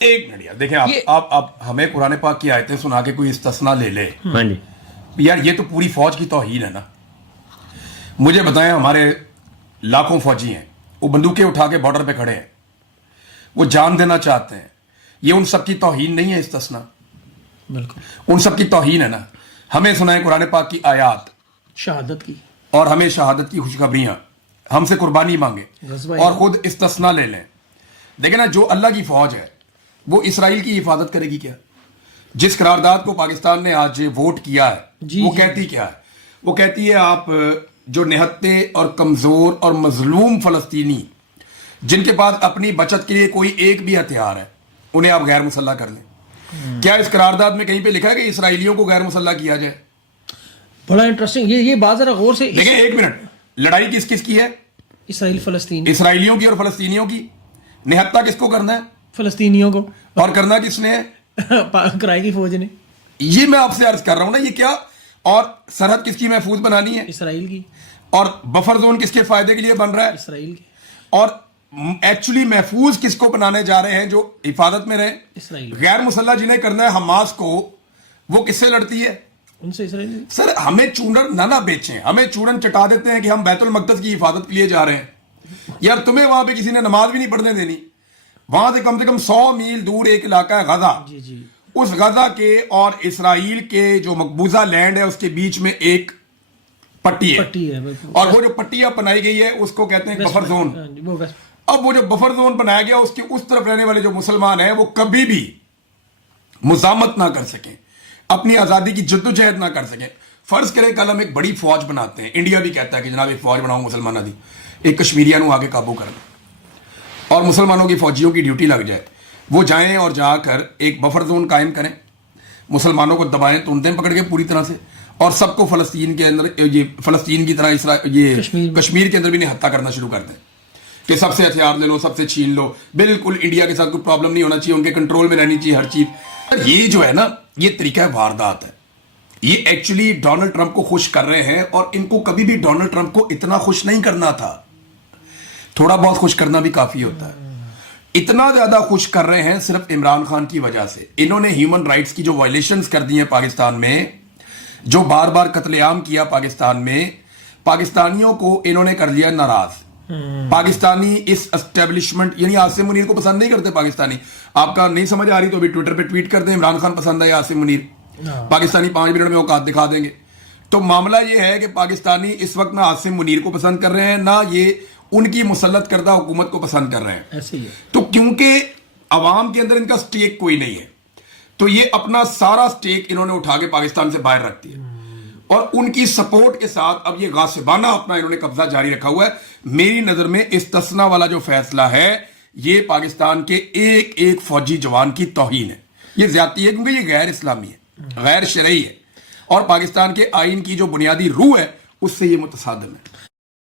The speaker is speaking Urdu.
ایک منٹ یار دیکھیں آپ ہمیں قرآن پاک کی آیتیں سنا کے کوئی استثنا لے لے ہاں جی یار یہ تو پوری فوج کی توہین ہے نا. مجھے بتائیں ہمارے لاکھوں فوجی ہیں وہ بندوقیں اٹھا کے بارڈر پہ کھڑے ہیں وہ جان دینا چاہتے ہیں یہ ان سب کی توہین نہیں ہے استثنا بالکل ان سب کی توہین ہے نا. ہمیں سنائیں قرآن پاک کی آیات شہادت کی اور ہمیں شہادت کی خوشخبریاں ہم سے قربانی مانگے اور خود استثنا لے لیں. دیکھیں نا جو اللہ کی فوج ہے وہ اسرائیل کی حفاظت کرے گی کیا؟ جس قرارداد کو پاکستان نے آج ووٹ کیا ہے وہ کہتی کیا ہے؟ وہ کہتی ہے آپ جو نہتے اور کمزور اور مظلوم فلسطینی جن کے پاس اپنی بچت کے لیے کوئی ایک بھی ہتھیار ہے انہیں آپ غیر مسلح کر لیں. کیا اس قرارداد میں کہیں پہ لکھا ہے کہ اسرائیلیوں کو غیر مسلح کیا جائے؟ بڑا انٹرسٹنگ یہ بات ذرا غور سے دیکھیں ایک منٹ لڑائی کس کس کی ہے؟ اسرائیل فلسطین اسرائیلیوں کی اور فلسطینیوں کی. نہتا کس کو کرنا ہے فلسطینیوں کو اور کرنا کس نے ہے؟ کرائے کی فوج نے. یہ میں آپ سے عرض کر رہا ہوں نا یہ کیا اور سرحد کس کی محفوظ بنانی ہے اسرائیل کی اور بفر زون کس کے فائدے کے لیے بن رہا ہے اسرائیل کی اور ایکچولی محفوظ کس کو بنانے جا رہے ہیں جو حفاظت میں رہے؟ اسرائیل. غیر مسلح جنہیں کرنا ہے حماس کو وہ کس سے لڑتی ہے؟ ان سے اسرائیل. سر ہمیں چونڈن نہ بیچیں ہمیں چونڈن چٹا دیتے ہیں کہ ہم بیت المقدس کی حفاظت کے لیے جا رہے ہیں. یار تمہیں وہاں پہ کسی نے نماز بھی نہیں پڑھنے دینی. وہاں سے کم 100 میل دور ایک علاقہ ہے غزہ. جی اس غزہ کے اور اسرائیل کے جو مقبوضہ لینڈ ہے اس کے بیچ میں ایک پٹی ہے اور وہ جو پٹی بنائی گئی ہے اس کو کہتے ہیں بفر زون. اب وہ جو بفر زون بنایا گیا اس کی اس طرف رہنے والے جو مسلمان ہیں وہ کبھی بھی مزاحمت نہ کر سکیں اپنی آزادی کی جدوجہد نہ کر سکیں. فرض کریں کل ہم ایک بڑی فوج بناتے ہیں انڈیا بھی کہتا ہے کہ جناب ایک فوج بناؤ مسلمانوں کی ایک کشمیریوں کو آگے قابو کرنا اور مسلمانوں کی فوجیوں کی ڈیوٹی لگ جائے وہ جائیں اور جا کر ایک بفر زون قائم کریں مسلمانوں کو دبائیں تندیں پکڑ کے پوری طرح سے اور سب کو فلسطین کے اندر یہ فلسطین کی طرح یہ کشمیر کے اندر بھی نہتا کرنا شروع کر دیں کہ سب سے ہتھیار لے لو سب سے چھین لو. بالکل انڈیا کے ساتھ کوئی پرابلم نہیں ہونا چاہیے ان کے کنٹرول میں رہنی چاہیے ہر چیز. یہ جو ہے نا یہ طریقہ واردات ہے. یہ ایکچولی ڈونلڈ ٹرمپ کو خوش کر رہے ہیں اور ان کو کبھی بھی ڈونلڈ ٹرمپ کو اتنا خوش نہیں کرنا تھا. تھوڑا بہت خوش کرنا بھی کافی ہوتا ہے. اتنا زیادہ خوش کر رہے ہیں صرف عمران خان کی وجہ سے. انہوں نے ہیومن رائٹس کی جو وائلیشنز کر دی ہیں پاکستان میں جو بار بار قتل عام کیا پاکستان میں پاکستانیوں کو انہوں نے کر لیا ناراض. پاکستانی اس اسٹیبلشمنٹ یعنی عاصم منیر کو پسند نہیں کرتے پاکستانی. آپ کا نہیں سمجھ آ رہی تو ابھی ٹویٹر پہ ٹویٹ کر دیں عمران خان پسند ہے یا عاصم منیر. پاکستانی 5 منٹ میں اوقات دکھا دیں گے. تو معاملہ یہ ہے کہ پاکستانی اس وقت نہ عاصم منیر کو پسند کر رہے ہیں نہ یہ ان کی مسلط کردہ حکومت کو پسند کر رہے ہیں. ایسے ہی ہے. تو کیونکہ عوام کے اندر ان کا سٹیک کوئی نہیں ہے تو یہ اپنا سارا سٹیک انہوں نے اٹھا کے پاکستان سے باہر رکھ دیا اور ان کی سپورٹ کے ساتھ اب یہ غاصبانہ اپنا انہوں نے قبضہ جاری رکھا ہوا ہے. میری نظر میں استثنا والا جو فیصلہ ہے یہ پاکستان کے ایک ایک فوجی جوان کی توہین ہے. یہ زیادتی ہے کیونکہ یہ غیر اسلامی ہے غیر شرعی ہے اور پاکستان کے آئین کی جو بنیادی روح ہے اس سے یہ متصادم ہے.